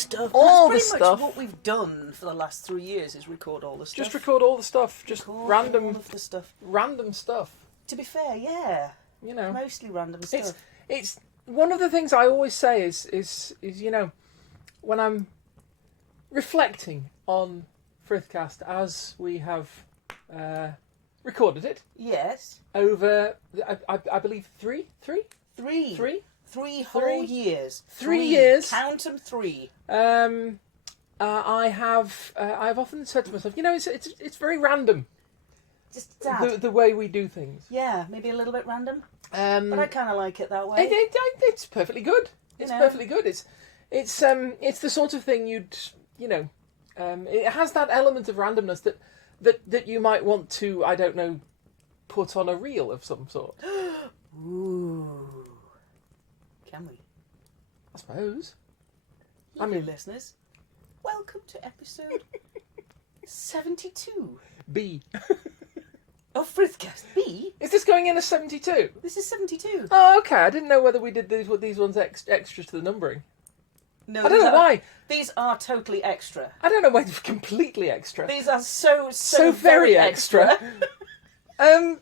stuff. All That's the pretty stuff. much what we've done for the last 3 years is record all the stuff. Just record all the stuff. Just Record random, all of the stuff. random stuff. To be fair, yeah. You know, Mostly random stuff. It's one of the things I always say is you know, when I'm reflecting on Frithcast as we have recorded it. Yes. Over, I believe, three whole years. 3 years. Count them 3. I've often said to myself, you know, it's very random. Just sad. The way we do things. Yeah, maybe a little bit random. But I kind of like it that way. It's perfectly good. It's perfectly good. It's the sort of thing it has that element of randomness that you might want to, I don't know, put on a reel of some sort. Ooh. Can we? I suppose. Lovely listeners, welcome to episode 72 B. of Frithcast. B? Is this going in as 72? This is 72. Oh, okay. I didn't know whether we did these ones extras to the numbering. No, I don't know why. These are totally extra. I don't know why they're completely extra. These are so very extra. I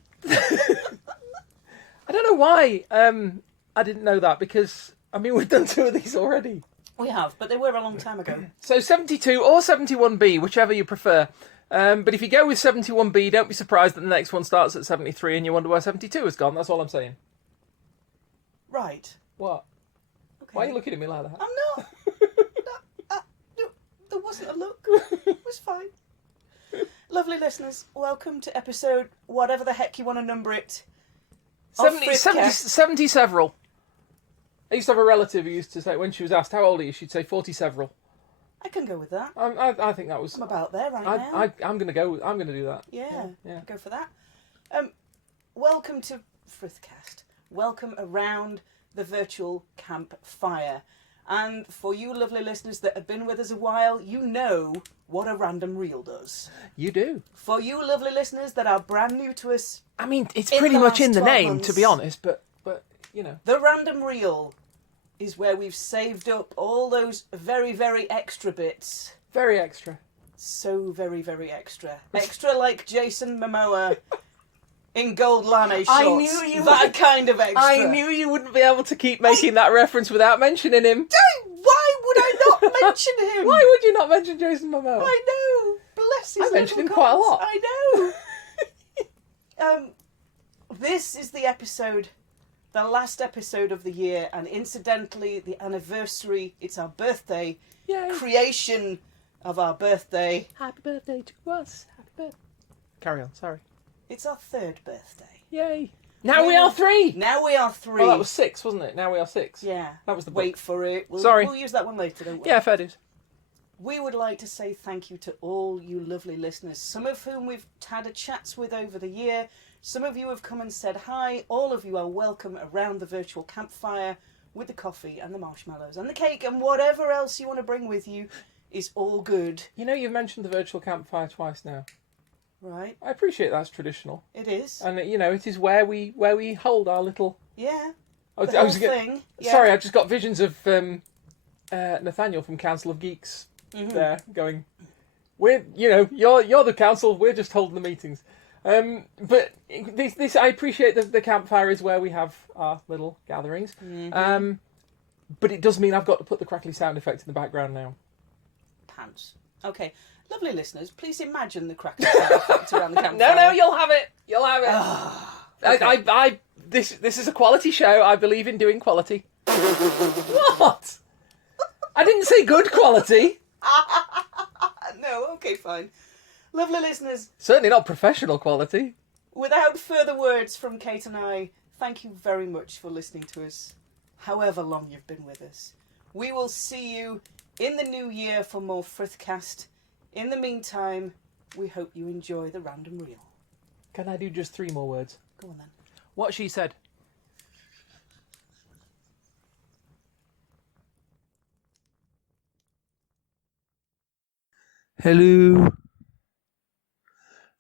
don't know why I didn't know that, because, I mean, we've done 2 of these already. We have, but they were a long time ago. So 72 or 71B, whichever you prefer. But if you go with 71B, don't be surprised that the next one starts at 73 and you wonder where 72 has gone. That's all I'm saying. Right. What? Okay. Why are you looking at me like that? I'm not. No, there wasn't a look. It was fine. Lovely listeners, welcome to episode, whatever the heck you want to number it. 70 several. I used to have a relative who used to say, when she was asked how old are you, she'd say 40 several. I can go with that. I think that was. I'm about there right now. I'm gonna go. I'm gonna do that. Yeah. Go for that. Welcome to Frithcast. Welcome around the virtual campfire. And for you lovely listeners that have been with us a while, you know what a random reel does. You do. For you lovely listeners that are brand new to us, I mean, it's pretty much in the name, months, to be honest. But you know, the random reel is where we've saved up all those very, very extra bits. Very extra. So very, very extra. Extra like Jason Momoa in gold lame shorts. I knew you that would. kind of extra. I knew you wouldn't be able to keep making that reference without mentioning him. Why would I not mention him? Why would you not mention Jason Momoa? I know. Bless his I mentioned him little quite a cocks. lot. I know. This is the episode, the last episode of the year, and incidentally, the anniversary. It's our birthday. Yay. Creation of our birthday. Happy birthday to us. Happy birthday. Carry on, sorry. It's our 3rd birthday. Yay. Now we are 3. Now we are 3. Oh, that was 6, wasn't it? Now we are 6. Yeah. That was the book. Wait for it. Sorry. We'll use that one later, don't we? Yeah, fair dues. We would like to say thank you to all you lovely listeners, some of whom we've had a chats with over the year. Some of you have come and said hi. All of you are welcome around the virtual campfire with the coffee and the marshmallows and the cake and whatever else you want to bring with you is all good. You know, you've mentioned the virtual campfire twice now. Right. I appreciate that's traditional. It is. And, you know, it is where we hold our little... Yeah. The whole thing. Yeah. Sorry, I just got visions of Nathaniel from Council of Geeks there going, you're the council, we're just holding the meetings. But this I appreciate that the campfire is where we have our little gatherings. Mm-hmm. But it does mean I've got to put the crackly sound effect in the background now. Pants. Okay. Lovely listeners, please imagine the crackly sound effect around the campfire. No, you'll have it. You'll have it. Okay. This is a quality show. I believe in doing quality. What? I didn't say good quality. No, okay, fine. Lovely listeners. Certainly not professional quality. Without further words from Kate and I, thank you very much for listening to us, however long you've been with us. We will see you in the new year for more Frithcast. In the meantime, we hope you enjoy the random reel. Can I do just 3 more words? Go on then. What she said. Hello.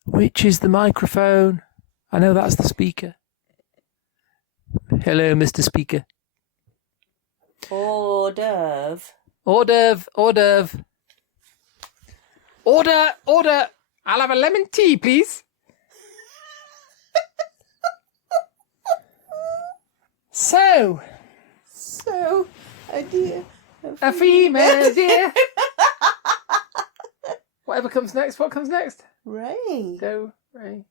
Which is the microphone? I know that's the speaker. Hello, Mr. Speaker. Hors d'oeuvre. Hors d'oeuvre, hors d'oeuvre. Order, order. I'll have a lemon tea, please. So, a dear. a female dear. Whatever comes next, what comes next? Ray. Do, Ray.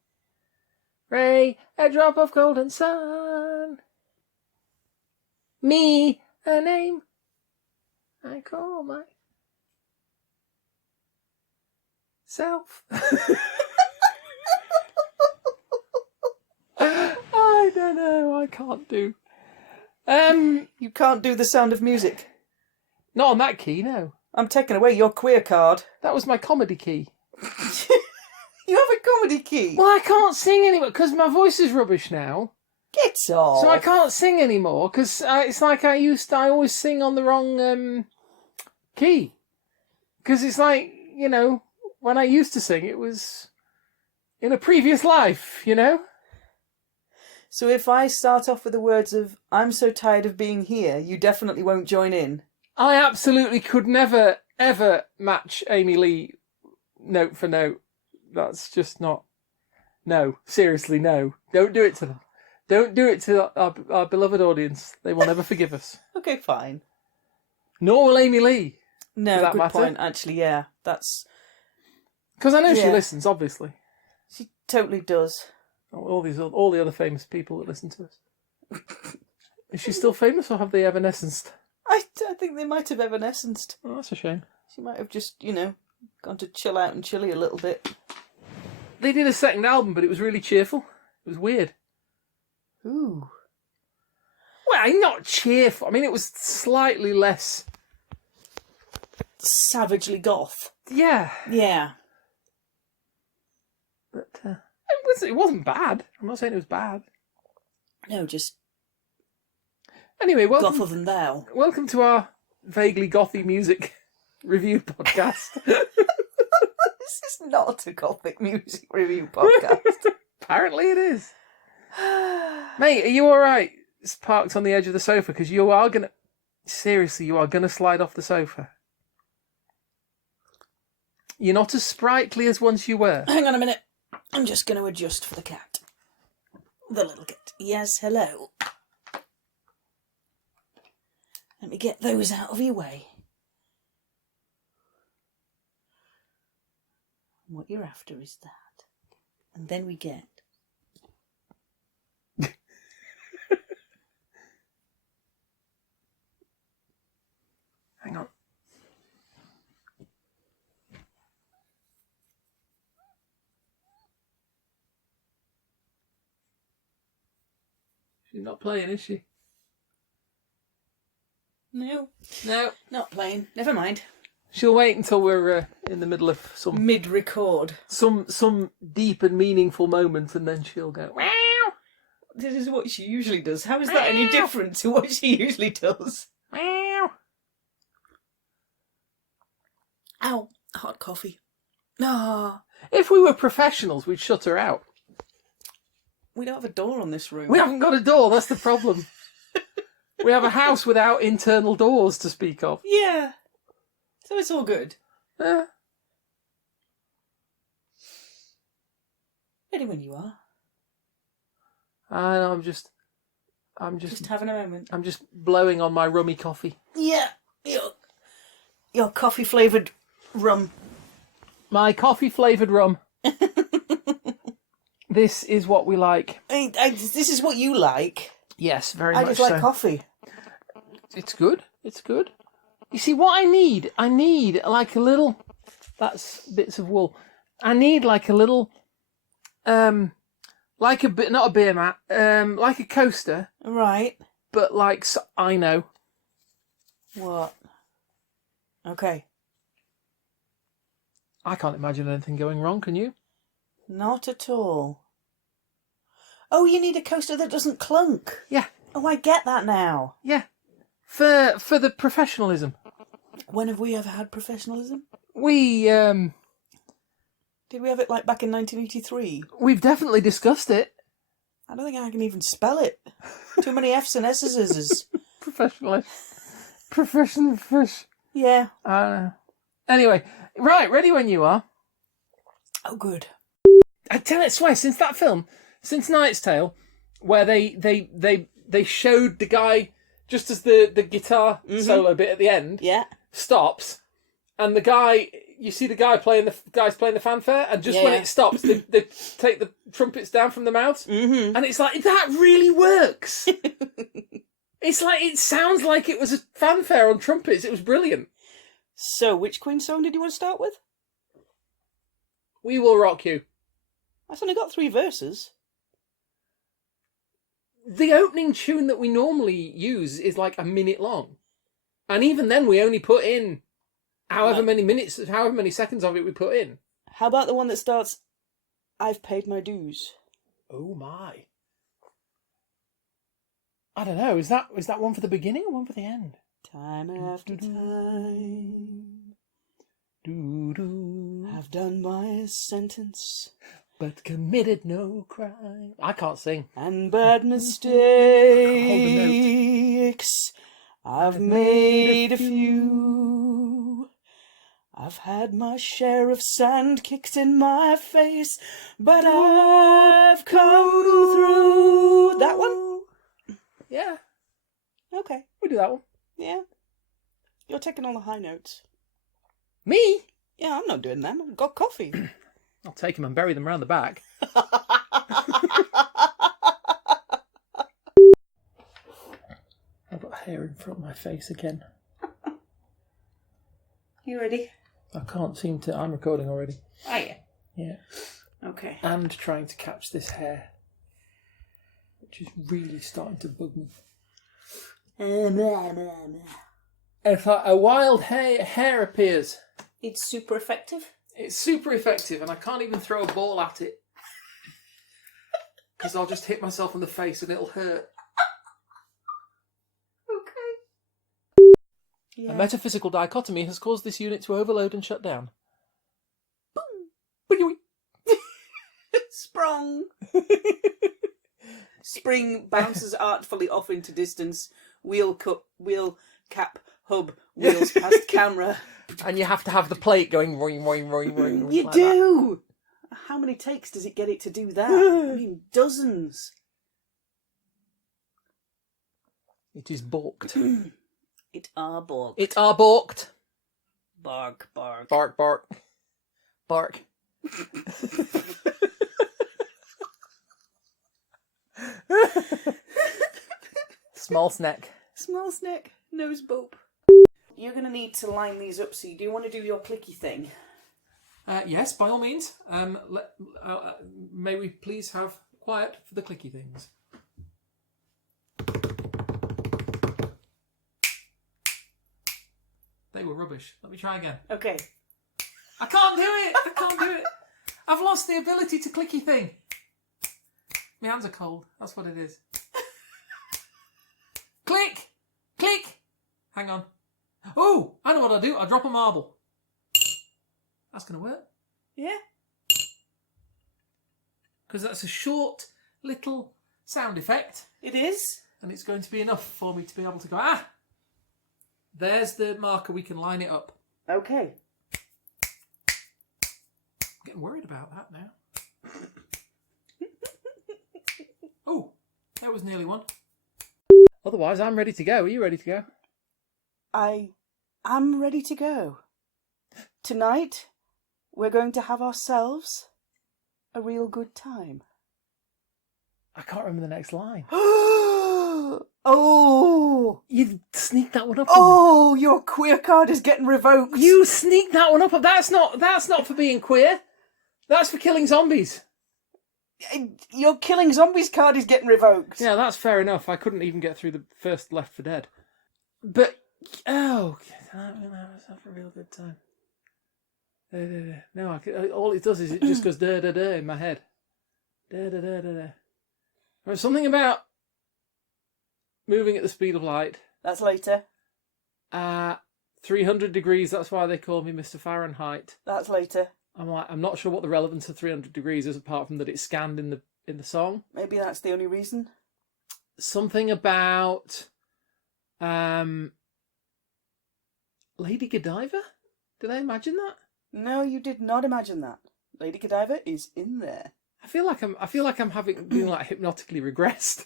Ray, a drop of golden sun. Me, a name I call my self. I don't know, I can't do. You can't do the Sound of Music. Not on that key, no. I'm taking away your queer card. That was my comedy key. You have a comedy key. Well, I can't sing anymore because my voice is rubbish now. Get off. So I can't sing anymore because it's like I always sing on the wrong key. Because it's like, you know, when I used to sing, it was in a previous life, you know? So if I start off with the words of, I'm so tired of being here, you definitely won't join in. I absolutely could never, ever match Amy Lee note for note. That's just not... No, seriously, no. Don't do it to them. Don't do it to our beloved audience. They will never forgive us. Okay, fine. Nor will Amy Lee. No, for that good matter. point. Actually, yeah, that's... Because I know she Yeah. listens, obviously. She totally does. All the other famous people that listen to us. Is she still famous or have they evanesced? I think they might have evanesced. Oh, that's a shame. She might have just, you know, gone to chill out and chilly a little bit. They did a second album, but it was really cheerful. It was weird. Ooh. Well, not cheerful. I mean, it was slightly less... Savagely goth. Yeah. Yeah. But it wasn't bad. I'm not saying it was bad. No, just Anyway, gother than thou. welcome to our vaguely gothy music review podcast. This is not a gothic music review podcast. Apparently it is. Mate, are you alright? It's parked on the edge of the sofa because you are going to slide off the sofa. You're not as sprightly as once you were. Hang on a minute. I'm just going to adjust for the cat. The little cat. Yes, hello. Let me get those out of your way. What you're after is that. And then we get... Hang on. She's not playing, is she? No. No. Not playing. Never mind. She'll wait until we're in the middle of some Mid-record. some deep and meaningful moment, and then she'll go. Wow. This is what she usually does. How is that any different to what she usually does? Wow. Ow. Hot coffee. Ah. If we were professionals, we'd shut her out. We don't have a door on this room. We haven't got a door. That's the problem. We have a house without internal doors to speak of. Yeah. So it's all good. Yeah. Ready when you are. I'm just having a moment. I'm just blowing on my rummy coffee. Yeah. Your coffee flavoured rum. My coffee flavoured rum. This is what we like. This is what you like. Yes, very I much just like so. coffee. It's good. It's good. You see, what I need like a little... That's bits of wool. I need like a little... like a bit, not a beer mat, like a coaster, Right. but like, I know. What? Okay. I can't imagine anything going wrong, can you? Not at all. Oh, you need a coaster that doesn't clunk. Yeah. Oh, I get that now. Yeah. For the professionalism. When have we ever had professionalism? We, Did we have it like back in 1983? we've definitely discussed it. I don't think I can even spell it. Too many F's and S's. Professional fish. Yeah. Anyway, right, ready when you are. Oh, good. I swear, since that film, since Knight's Tale, where they showed the guy just as the guitar solo bit at the end stops, and the guy, you see the guy playing the fanfare, and just when it stops, they take the trumpets down from the mouth, and it's like, that really works. It's like, it sounds like it was a fanfare on trumpets. It was brilliant. So, which Queen song did you want to start with? We Will Rock You. That's only got 3 verses. The opening tune that we normally use is like a minute long. And even then we only put in however many seconds of it we put in. How about the one that starts, I've paid my dues? Oh my. I don't know, is that one for the beginning or one for the end? Time after time, Doo-doo. I've done my sentence, but committed no crime. I can't sing. And bad mistakes, I've made a few. I've had my share of sand kicked in my face, but I've come through. That one? Yeah. Okay. We do that one. Yeah. You're taking all the high notes. Me? Yeah, I'm not doing them. I've got coffee. I'll take them and bury them round the back. I've got hair in front of my face again. You ready? I can't seem to... I'm recording already. Are you? Yeah. Okay. And trying to catch this hair, which is really starting to bug me. If a wild hair appears... It's super effective? It's super effective, and I can't even throw a ball at it. Because I'll just hit myself in the face and it'll hurt. Okay. Yeah. A metaphysical dichotomy has caused this unit to overload and shut down. Boom! Sprung! Spring bounces artfully off into distance. Wheel cap hub wheels past camera. And you have to have the plate going roing, roing, roing, roing. You like do! That. How many takes does it get it to do that? I mean, dozens. It is borked. It are borked. It are borked. Bark, bark. Bark, bark. Bark. Small snack. Small snack, nose boop. You're going to need to line these up, so do you want to do your clicky thing? Yes, by all means. May we please have quiet for the clicky things. They were rubbish. Let me try again. Okay. I can't do it! I've lost the ability to clicky thing. My hands are cold. That's what it is. Click! Click! Hang on. Oh, I know what I'll do. I'll drop a marble. That's going to work. Yeah. Because that's a short little sound effect. It is. And it's going to be enough for me to be able to go, ah! There's the marker. We can line it up. Okay. I'm getting worried about that now. Oh, that was nearly one. Otherwise, I'm ready to go. Are you ready to go? I am ready to go. Tonight, we're going to have ourselves a real good time. I can't remember the next line. Oh! You sneaked that one up. Oh, your queer card is getting revoked. You sneaked that one up. That's not for being queer. That's for killing zombies. Your killing zombies card is getting revoked. Yeah, that's fair enough. I couldn't even get through the first Left 4 Dead. But, oh, I'm going to have myself a real good time. No, all it does is it just goes da-da-da in my head. Da-da-da-da-da. There's something about moving at the speed of light. That's later. 300 degrees, that's why they call me Mr. Fahrenheit. That's later. I'm not sure what the relevance of 300 degrees is, apart from that it's scanned in the song. Maybe that's the only reason. Something about Lady Godiva? Did I imagine that? No, you did not imagine that. Lady Godiva is in there. I feel like I'm being like hypnotically regressed.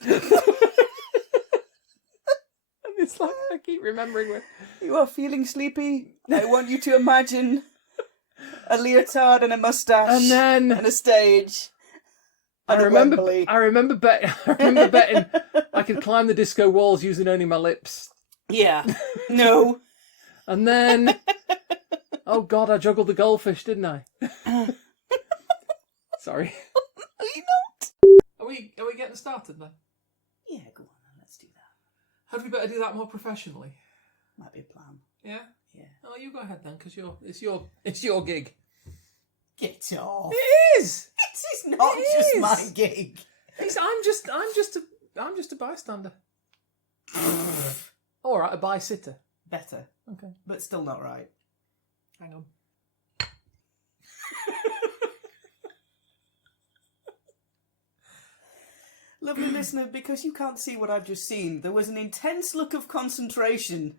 And it's like I keep remembering when You are feeling sleepy. I want you to imagine a leotard and a mustache and then and a stage. I And a remember Wembley. betting I could climb the disco walls using only my lips. Yeah. No. And then oh god, I juggled the goldfish, didn't I? Sorry. Are you not? Are we getting started then? Yeah, go on then. Let's do that. Had we better do that more professionally? Might be a plan. Yeah? Yeah. Oh, you go ahead then, because it's your gig. Get off. It is! It is not It just is. my gig. I'm just a bystander. Alright, a by-sitter. Better, Okay. but still not right. Hang on. Lovely listener, because you can't see what I've just seen, there was an intense look of concentration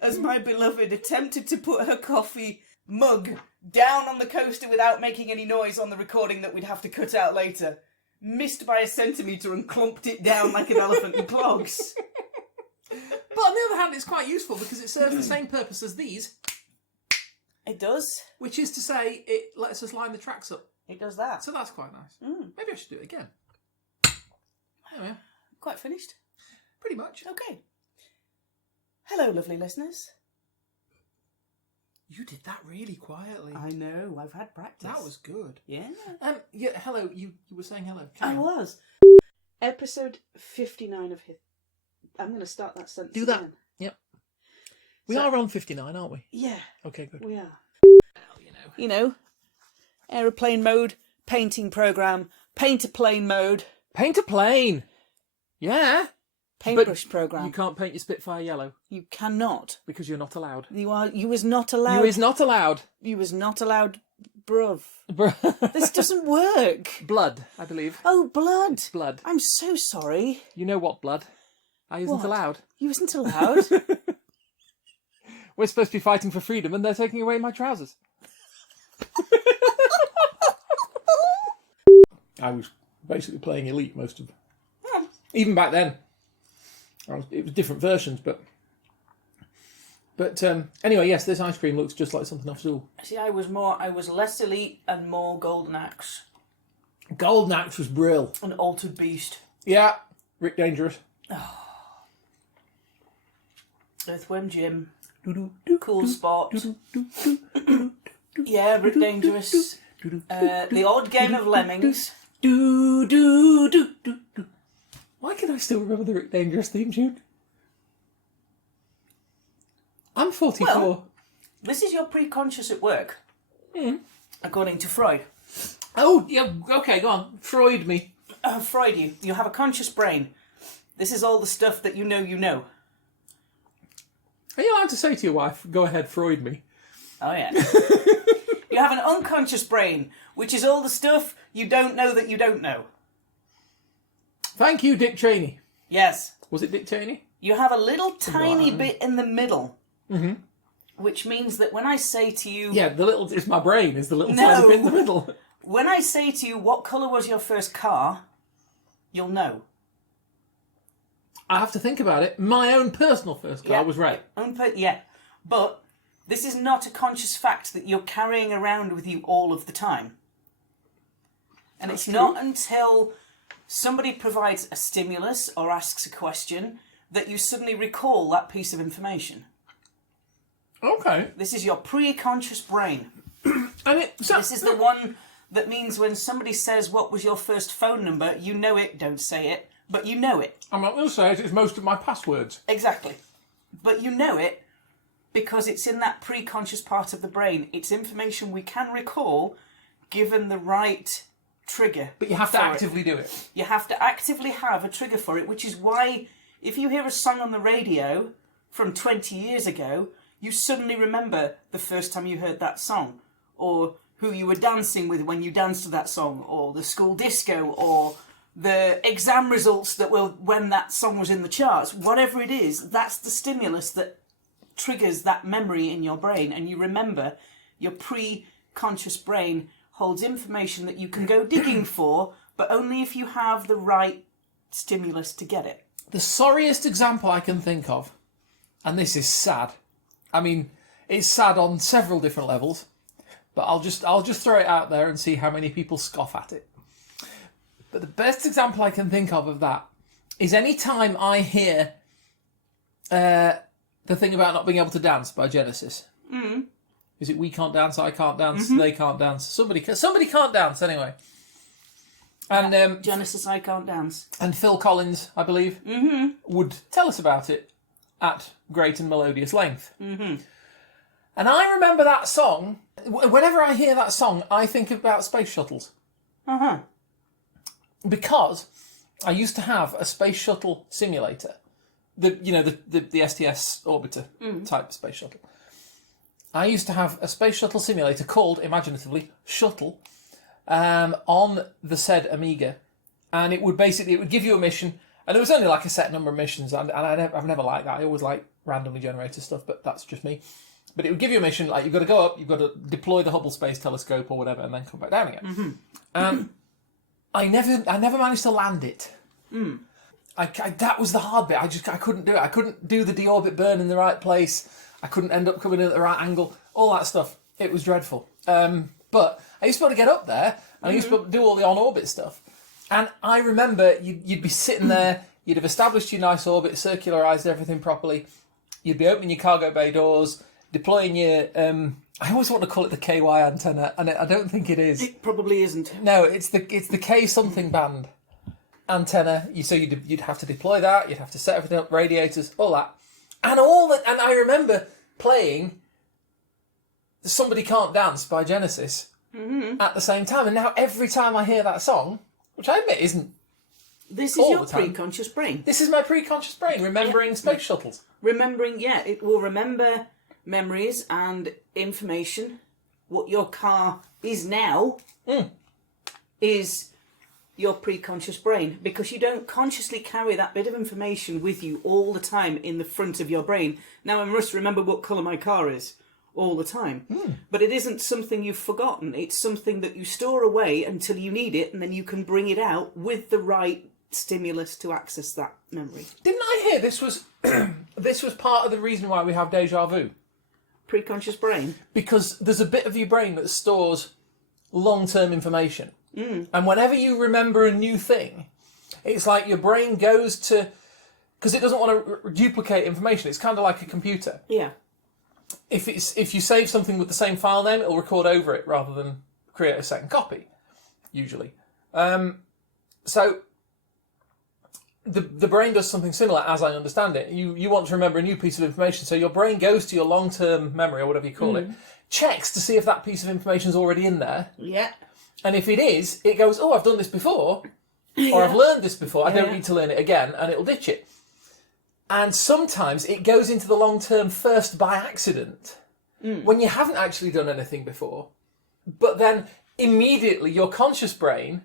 as my beloved attempted to put her coffee mug down on the coaster without making any noise on the recording that we'd have to cut out later. Missed by a centimetre and clumped it down like an elephant in clogs. But on the other hand, it's quite useful because it serves the same purpose as these, It does. which is to say it lets us line the tracks up. It does that. So that's quite nice. Mm. Maybe I should do it again. Anyway, Quite finished? pretty much. Okay. Hello, lovely listeners. You did that really quietly. I know, I've had practice. That was good. Yeah. Yeah, hello. You were saying hello. I Carry on. was. Episode 59 of Heathen. I'm going to start that sentence Do that. again. Yep. We So- are on 59, aren't we? Yeah, Okay, good. we are. Well, You know, aeroplane mode, painting program, paint a plane mode, Paint a plane. Yeah. paintbrush program. You can't paint your Spitfire yellow You cannot. because you're not allowed. You was not allowed. You is not allowed. You was not allowed, bruv. This doesn't work. Blood, I believe. Oh, blood. Blood. I'm so sorry. You know what, blood? I isn't What? allowed. You wasn't allowed. We're supposed to be fighting for freedom and they're taking away my trousers. I was basically playing Elite most of... Even back then. It was different versions, but... But anyway, yes, this ice cream looks just like something off Zool. See, I was less elite and more golden axe. Golden Axe was brill. An altered beast. Yeah, Rick Dangerous. Earthworm Jim. Cool Spot. Yeah, Rick Dangerous. The Odd Game of Lemmings. Why can I still remember the Rick Dangerous theme tune? I'm 44. Well, this is your pre-conscious at work. According to Freud. Oh, yeah, okay, go on. Freud me. Freud, you have a conscious brain. This is all the stuff that you know you know. Are you allowed to say to your wife, go ahead, Freud me? Oh, yeah. You have an unconscious brain, which is all the stuff you don't know that you don't know. Thank you, Dick Cheney. Yes. Was it Dick Cheney? You have a little tiny bit in the middle. Mm-hmm. Which means that when I say to you... Yeah, it's my brain is the little No. tiny bit in the middle. When I say to you, what colour was your first car, you'll know. I have to think about it. My own personal first car was red. Yeah. But this is not a conscious fact that you're carrying around with you all of the time. And That's it's not until somebody provides a stimulus or asks a question that you suddenly recall that piece of information. Okay. This is your pre-conscious brain. And This is the one that means when somebody says, what was your first phone number, you know it, don't say it, but you know it. I'm not going to say it's most of my passwords. Exactly. But you know it because it's in that pre-conscious part of the brain. It's information we can recall given the right trigger. But you have to for actively do it. You have to actively have a trigger for it, which is why if you hear a song on the radio from 20 years ago, you suddenly remember the first time you heard that song, or who you were dancing with when you danced to that song, or the school disco, or the exam results that were when that song was in the charts. Whatever it is, that's the stimulus that triggers that memory in your brain, and you remember. Your pre-conscious brain holds information that you can go digging for, but only if you have the right stimulus to get it. The sorriest example I can think of, and this is sad. I mean, it's sad on several different levels, but I'll just throw it out there and see how many people scoff at it. But the best example I can think of that is any time I hear the thing about not being able to dance by Genesis. Mm. Is it we can't dance, I can't dance, they can't dance, somebody can't dance anyway. And Genesis, I can't dance. And Phil Collins, I believe, would tell us about it at great and melodious length. Mm-hmm. And I remember that song. Whenever I hear that song, I think about space shuttles. Uh-huh. Because I used to have a space shuttle simulator. The STS orbiter type space shuttle. I used to have a space shuttle simulator called, imaginatively, Shuttle, on the said Amiga. And it would give you a mission, and there was only like a set number of missions, and I've never liked that. I always like randomly generated stuff, but that's just me. But it would give you a mission, like you've got to go up, you've got to deploy the Hubble Space Telescope or whatever, and then come back down again. Mm-hmm. I never managed to land it. Mm. That was the hard bit. I couldn't do it. I couldn't do the deorbit burn in the right place. I couldn't end up coming in at the right angle. All that stuff. It was dreadful. But I used to be able to get up there, and I used to be able to do all the on-orbit stuff. And I remember you'd be sitting there, you'd have established your nice orbit, circularised everything properly. You'd be opening your cargo bay doors, deploying your... I always want to call it the KY antenna, and I don't think it is. It probably isn't. No, it's the K something band antenna. So you'd have to deploy that, you'd have to set everything up, radiators, all that. And I remember playing Somebody Can't Dance by Genesis at the same time. And now every time I hear that song, which I admit isn't This is all your the time, pre-conscious brain. This is my pre-conscious brain, remembering space shuttles. Remembering, it will remember memories and information. What your car is now is your pre-conscious brain, because you don't consciously carry that bit of information with you all the time in the front of your brain. Now I must remember what colour my car is all the time. But it isn't something you've forgotten. It's something that you store away until you need it, and then you can bring it out with the right stimulus to access that memory. Didn't I hear this was this was part of the reason why we have deja vu? Pre-conscious brain? Because there's a bit of your brain that stores long-term information. And whenever you remember a new thing, it's like your brain goes to... Because it doesn't want to duplicate information. It's kind of like a computer. Yeah. If you save something with the same file name, it'll record over it rather than create a second copy, usually. So the brain does something similar, as I understand it. You want to remember a new piece of information, so your brain goes to your long-term memory, or whatever you call it, checks to see if that piece of information is already in there. Yeah. And if it is, it goes, oh, I've done this before, or I've learned this before, I don't need to learn it again, and it'll ditch it. And sometimes it goes into the long-term first by accident, when you haven't actually done anything before. But then immediately your conscious brain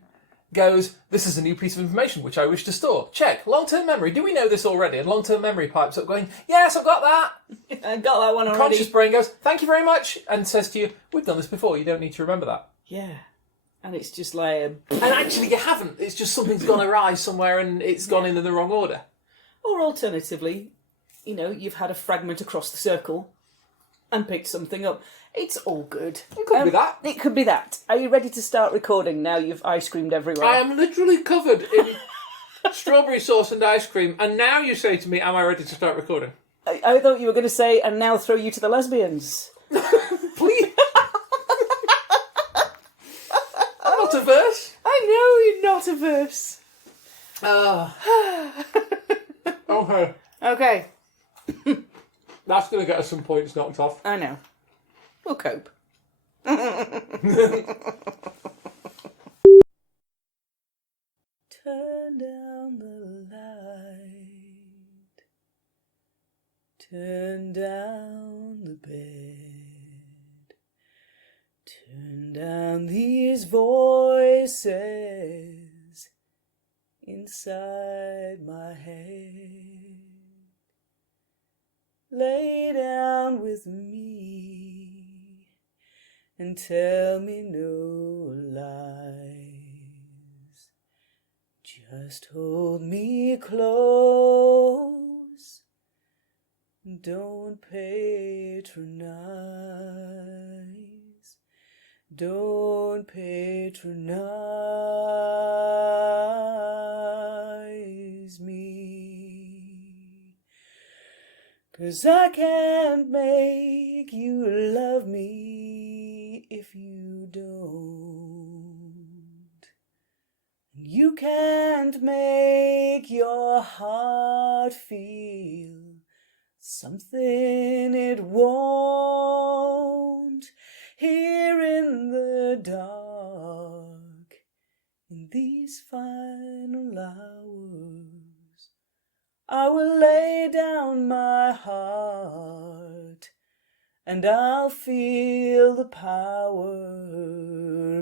goes, this is a new piece of information which I wish to store. Check. Long-term memory. Do we know this already? And long-term memory pipes up going, yes, I've got that. I've got that one already. Conscious brain goes, thank you very much, and says to you, we've done this before, you don't need to remember that. Yeah. And it's just like... And actually you haven't. It's just something's gone awry somewhere and it's gone in the wrong order. Or alternatively, you've had a fragment across the circle and picked something up. It's all good. It could be that. It could be that. Are you ready to start recording now you've ice creamed everywhere? I am literally covered in strawberry sauce and ice cream, and now you say to me, am I ready to start recording? I thought you were going to say, and now throw you to the lesbians. Please. I'm not averse. I know you're not averse. Okay. Okay. That's going to get us some points knocked off. I know. We'll cope. Turn down the light. Turn down the bed. Turn down these voices inside my head. lay down with me and tell me no lies. Just hold me close, don't patronize, don't patronize me. 'Cause I can't make you love me if you don't. And you can't make your heart feel something it won't. Here in the dark, in these final hours, I will lay down my heart and I'll feel the power,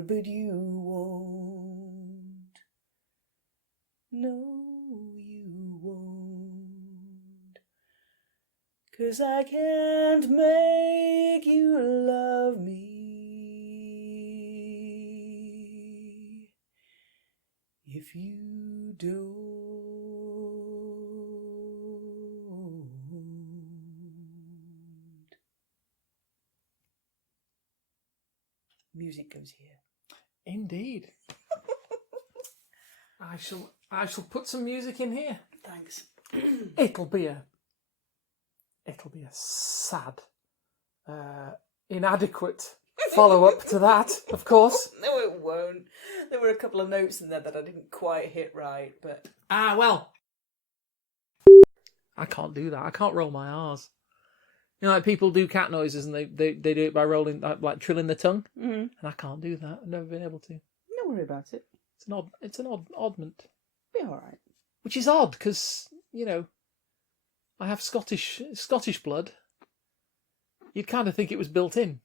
but you won't. No, you won't. 'Cause I can't make you love me if you don't. Music goes here. Indeed. I shall put some music in here. Thanks. It'll be a sad, inadequate follow-up to that, of course. No, it won't. There were a couple of notes in there that I didn't quite hit right, but... Well. I can't do that. I can't roll my R's. You know, like people do cat noises and they do it by rolling, like trilling the tongue. Mm-hmm. And I can't do that. I've never been able to. Don't worry about it. It's an oddment. Be alright. Which is odd, because, you know, I have Scottish blood. You'd kind of think it was built in.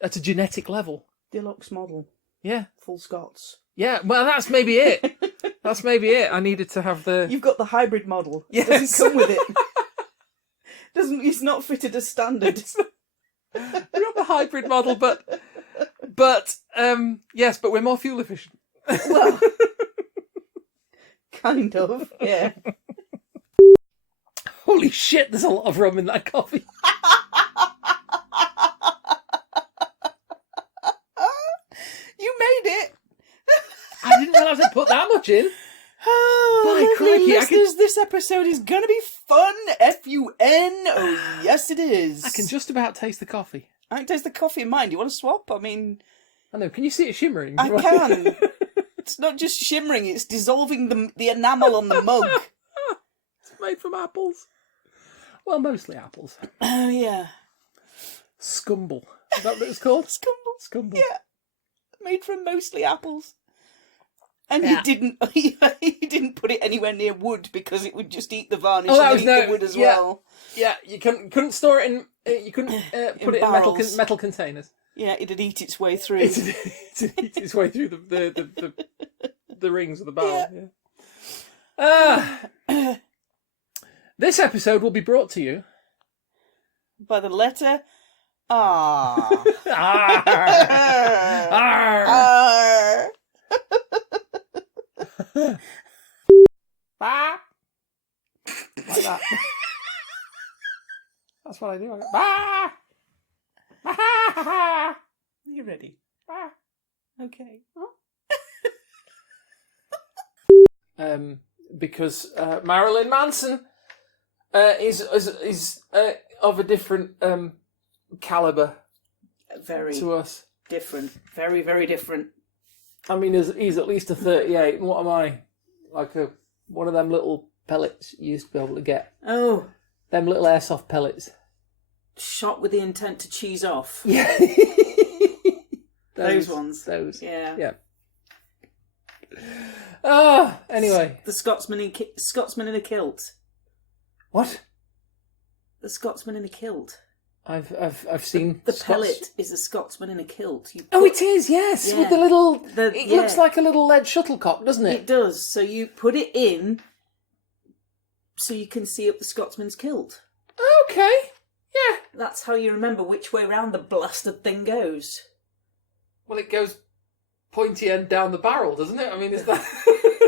At a genetic level. Deluxe model. Yeah. Full Scots. Yeah, well, that's maybe it. That's maybe it. I needed to have the... You've got the hybrid model. Yes. It doesn't come with it. It's not fitted as standard. We're not the hybrid model, but yes, but we're more fuel efficient. Well, kind of, yeah. Holy shit, there's a lot of rum in that coffee. You made it. I didn't realise I'd put that much in. Oh, crikey, listeners, this episode is going to be fun. F-U-N. Oh, yes, it is. I can just about taste the coffee. I can taste the coffee in mine. Do you want to swap? I mean... I know, can you see it shimmering? I can. It's not just shimmering, it's dissolving the enamel on the mug. It's made from apples. Well, mostly apples. Oh, yeah. Scumble. Is that what it's called? Scumble. Yeah. Made from mostly apples. And Yeah. he didn't put it anywhere near wood because it would just eat the varnish that and was eat the wood as well. Yeah, you couldn't store it in... you couldn't put it in barrels. metal containers. Yeah, it'd eat its way through. It'd eat its way through the rings of the barrel. Yeah. This episode will be brought to you By the letter R. Arr. Arr. R. Bah. Like that. That's what I do. Bah. Bah. You ready? Bah. Okay. Because Marylin Manson is of a different caliber Very to us. different. Very, very different. I mean, he's at least a 38. And what am I? Like one of them little pellets you used to be able to get. Oh. Them little airsoft pellets. Shot with the intent to cheese off. Yeah. Those ones. Those. Yeah. Yeah. Anyway. The Scotsman in a kilt. What? The Scotsman in a kilt. I've seen The Scots... pellet is a Scotsman in a kilt. Oh, it is, yes. Yeah. With the little... It yeah. looks like a little lead shuttlecock, doesn't it? It does. So you put it in so you can see up the Scotsman's kilt. Okay. Yeah. That's how you remember which way round the blasted thing goes. Well, it goes pointy end down the barrel, doesn't it? I mean, is that...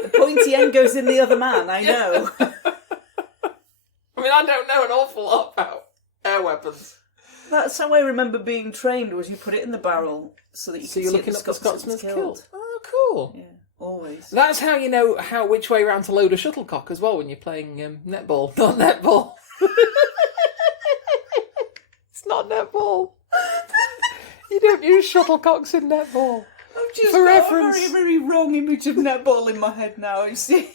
The pointy end goes in the other man, I know. I mean, I don't know an awful lot about air weapons. That's how I remember being trained, was you put it in the barrel so that you could you're see looking if up the the Scotsman's Scotsman's killed. killed. Oh, cool. Yeah, always. That's how you know which way round to load a shuttlecock as well when you're playing netball. Not netball. It's not netball. You don't use shuttlecocks in netball. I've just For got reference. a very, very wrong image of netball in my head now, you see.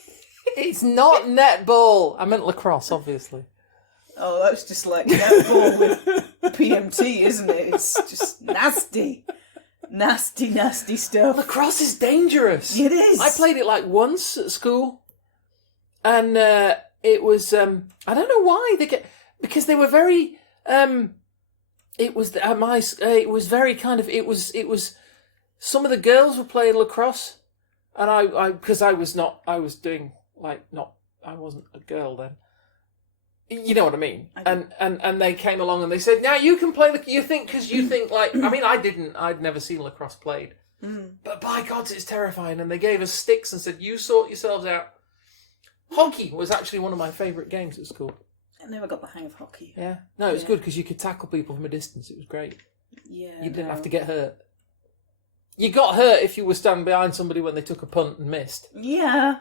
It's not netball. I meant lacrosse, obviously. Oh, that's just like netball with PMT, isn't it? It's just nasty. Nasty, nasty stuff. Lacrosse is dangerous. It is. I played it like once at school, and it was I don't know why because they were very it was very kind of it was some of the girls were playing lacrosse, and I because I wasn't a girl then. You know what I mean? And they came along and they said, now you can play you think like, I mean, I'd never seen lacrosse played. But by God, it's terrifying. And they gave us sticks and said, you sort yourselves out. Hockey was actually one of my favourite games at school. I never got the hang of hockey. Yeah. No, it was good because you could tackle people from a distance. It was great. Yeah. You didn't have to get hurt. You got hurt if you were standing behind somebody when they took a punt and missed. Yeah.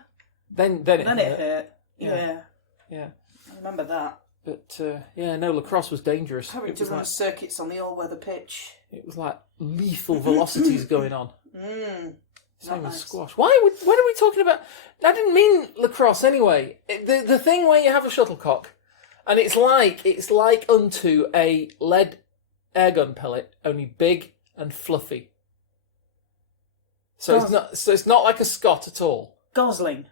Then it hurt. Yeah. Yeah. I remember that. But, no, lacrosse was dangerous. Having to run circuits on the all-weather pitch. It was like lethal velocities going on. Same as nice. squash. What are we talking about? I didn't mean lacrosse anyway. The thing where you have a shuttlecock, and it's like unto a lead airgun pellet, only big and fluffy. So it's not like a Scot at all. Gosling.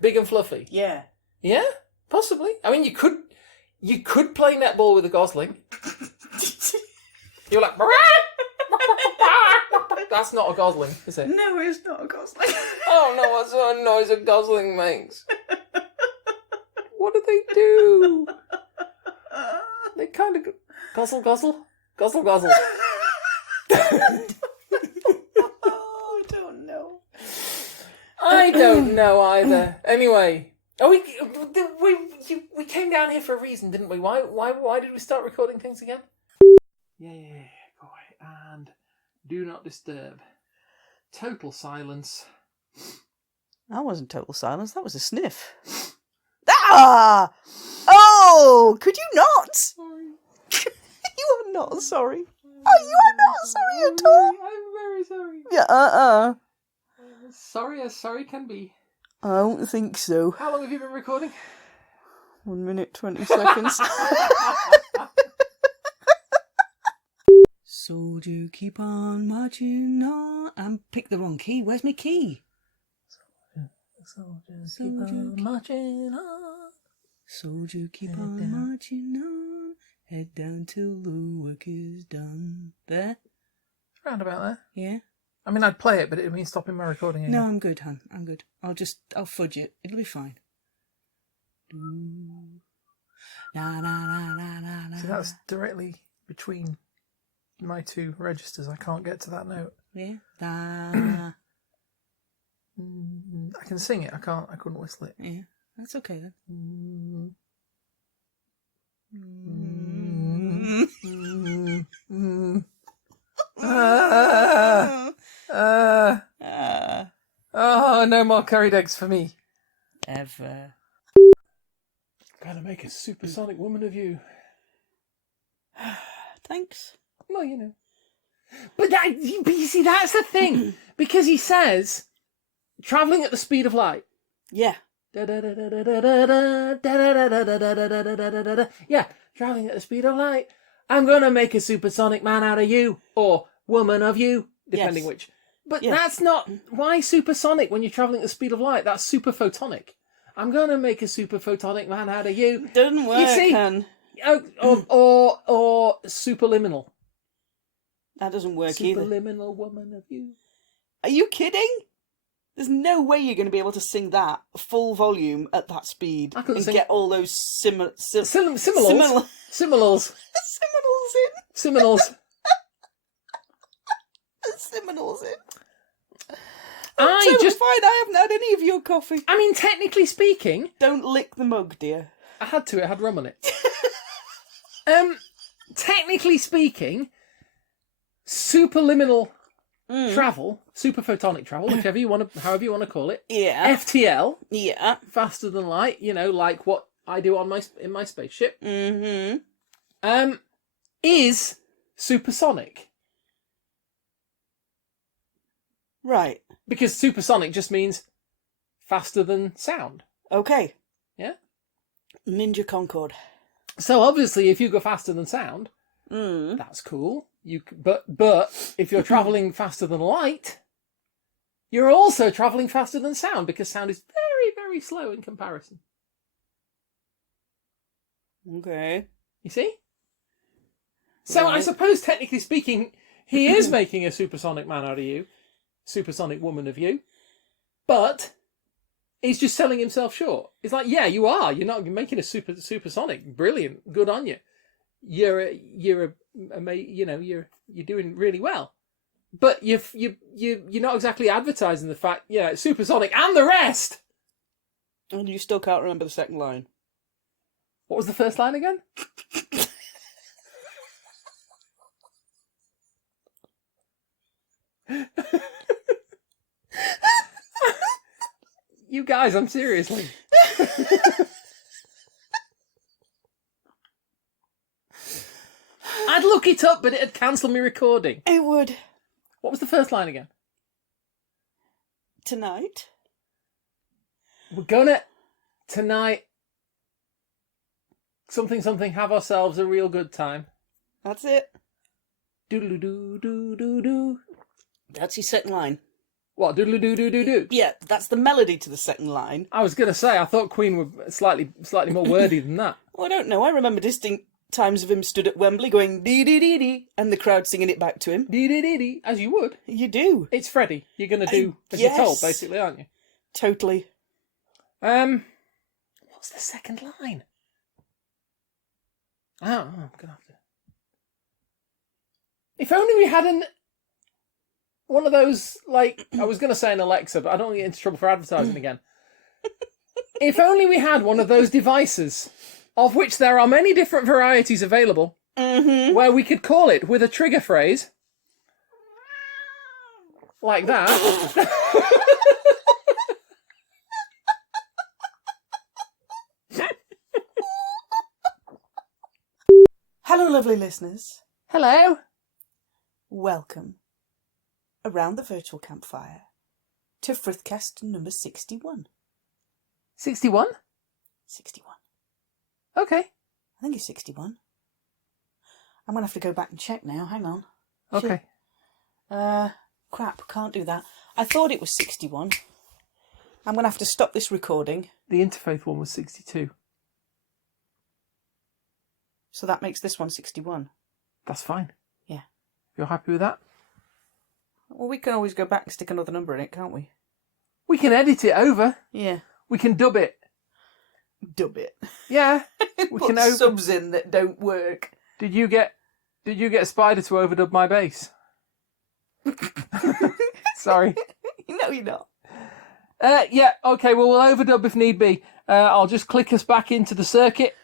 Big and fluffy. Yeah. Yeah, possibly. I mean, you could play netball with a Gosling. You're like, that's not a Gosling, is it? No, it's not a Gosling. Oh no, what's that noise a Gosling makes? What do they do? They kind of gosle. Oh, I don't know. I don't know either. Anyway, we came down here for a reason, didn't we? Why did we start recording things again? Yeah, go away. And do not disturb. Total silence. That wasn't total silence, that was a sniff. Ah! Oh! Could you not? Sorry. You are not sorry. Oh, you are not sorry at all. I'm very sorry. Yeah, Sorry as sorry can be. I don't think so. How long have you been recording? 1 minute, 20 seconds. Soldier, keep on marching on. And pick the wrong key. Where's my key? Soldier, keep on marching on. Soldier, keep on marching on. Head down till the work is done. There? Round about there. Yeah? I mean, I'd play it, but it would mean stopping my recording again. No, I'm good, hon. I'm good. I'll fudge it. It'll be fine. Na, na, na, na, na, na. See, that's directly between my two registers. I can't get to that note. Yeah? Na. I can sing it. I couldn't whistle it. Yeah, that's okay then. Oh, no more curried eggs for me. Ever. Gotta make a supersonic woman of you. Thanks. Well, you know. But you see, that's the thing. Because he says, travelling at the speed of light. Yeah. Yeah, travelling at the speed of light. I'm gonna make a supersonic man out of you, or woman of you, depending Yes. which. But Yeah. that's not... Why supersonic when you're travelling at the speed of light? That's superphotonic. I'm gonna make a superphotonic man out of you. Doesn't work, You see? hun. Or superliminal. That doesn't work either. Superliminal woman of you. Are you kidding? There's no way you're going to be able to sing that full volume at that speed and get all those Similals. Seminals in. Fine, I haven't had any of your coffee. I mean, technically speaking... Don't lick the mug, dear. I had to. It had rum on it. Technically speaking, superliminal travel, superphotonic travel, however you want to call it. Yeah. FTL. Yeah. Faster than light. Like what I do in my spaceship. Mm-hmm. Is supersonic. Right. Because supersonic just means faster than sound. Okay. Yeah? Ninja Concorde. So obviously, if you go faster than sound, that's cool. But if you're travelling faster than light, you're also travelling faster than sound, because sound is very, very slow in comparison. Okay. You see? So right. I suppose, technically speaking, he is making a supersonic man out of you. Supersonic woman of you, but he's just selling himself short. It's like, yeah, you are. You're not making a supersonic. Brilliant. Good on you. You're doing really well. But you're not exactly advertising the fact, it's supersonic and the rest. And you still can't remember the second line. What was the first line again? You guys, I'm seriously. I'd look it up, but it'd cancel me recording. It would. What was the first line again? Tonight. We're gonna tonight something have ourselves a real good time. That's it. Doodle doo doo doo doo. That's your second line. What, doodle-doo-doo-doo-doo? Yeah, that's the melody to the second line. I was going to say, I thought Queen were slightly more wordy than that. Well, I don't know. I remember distinct times of him stood at Wembley going dee-dee-dee-dee, and the crowd singing it back to him. Dee-dee-dee-dee, as you would. You do. It's Freddie. You're going to do as you're told, basically, aren't you? Totally. What's the second line? Oh, I'm going to have to... If only we had one of those, like, I was going to say an Alexa, but I don't want to get into trouble for advertising again. If only we had one of those devices, of which there are many different varieties available, where we could call it with a trigger phrase, like that. Hello, lovely listeners. Hello. Welcome around the virtual campfire to Frithcast number 61. 61? 61. Okay. I think it's 61. I'm going to have to go back and check now. Hang on. Okay. Crap, can't do that. I thought it was 61. I'm going to have to stop this recording. The Interfaith one was 62. So that makes this one 61. That's fine. Yeah. You're happy with that? Well, we can always go back and stick another number in it, can't we? We can edit it over. Yeah. We can dub it. Dub it. Yeah. We can subs in that don't work. Did you get a spider to overdub my bass? Sorry. No, you're not. Yeah, okay, well, we'll overdub if need be. I'll just click us back into the circuit.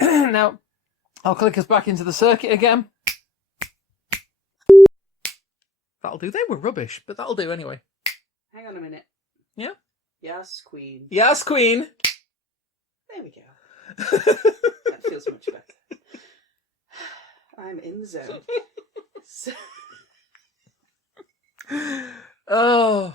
Now, I'll click us back into the circuit again. That'll do. They were rubbish, but that'll do anyway. Hang on a minute. Yeah? Yaaas Queen. Yaaas Queen. There we go. That feels much better. I'm in the zone. Oh.